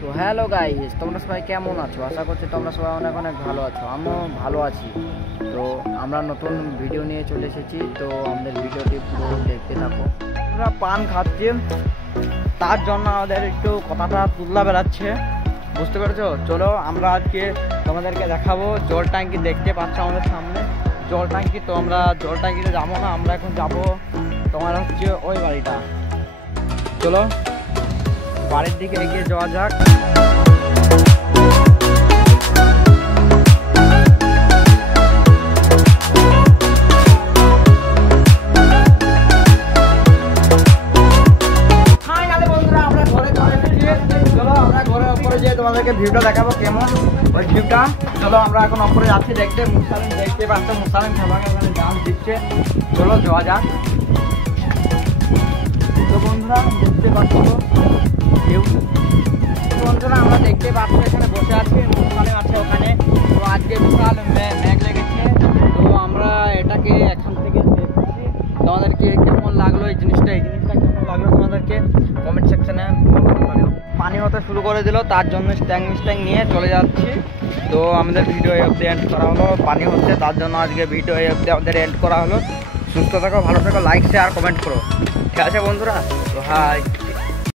তো hello guys, তোমরা সবাই কেমন আছো? আশা করছি তোমরা সবাই অনেক অনেক ভালো আছো। আমিও ভালো আছি। তো আমরা নতুন ভিডিও নিয়ে চলে এসেছি, তো আমাদের ভিডিওটি পুরো দেখতে থাকো। আমরা পান খাচ্ছি, তার জন্য আমাদের একটু কথাটা তুললা বেড়াচ্ছে, বুঝতে পেরেছো? চলো আমরা আজকে তোমাদেরকে দেখাবো জল ট্যাঙ্কি। দেখতে পাচ্ছ আমাদের সামনে জল ট্যাঙ্কি। তো আমরা জল ট্যাঙ্কিতে যাবো না, আমরা এখন যাবো তোমার হচ্ছে ওই বাড়িটা। চলো বাড়ির দিকে এগিয়ে যাওয়া যাক। তোমাদেরকে ভিউটা দেখাবো কেমন ওই ভিউটা। চলো আমরা এখন উপরে যাচ্ছি দেখতে। মুসালিম দেখতে পাচ্ছ, মুসালিম সবাই ওখানে ডান্স দিচ্ছে। চলো যাওয়া যাক। তো বন্ধুরা দেখতে পাচ্ছ ভিউ। বন্ধুরা আমরা দেখতে পাচ্ছি এখানে বসে আছি, মুসালিম আছে ওখানে। তো আজকে বিশাল মেঘ লেগেছে, তো আমরা এটাকে এখান থেকে দেখছি। তোমাদেরকে কেমন লাগলো এই জিনিসটা কেমন লাগলো তোমাদেরকে কমেন্ট সেকশনে পানি হতে শুরু করে দিল, তার জন্য স্ট্যাং নিয়ে চলে যাচ্ছি। তো আমাদের ভিডিও এই অবধি এন্ড করা হলো। পানি হচ্ছে তার জন্য আজকে ভিডিও এই অবধি আমাদের এন্ড করা হলো। সুস্থ থাকো, ভালো থাকো, লাইক শেয়ার কমেন্ট করো। ঠিক আছে বন্ধুরা? তো হাই।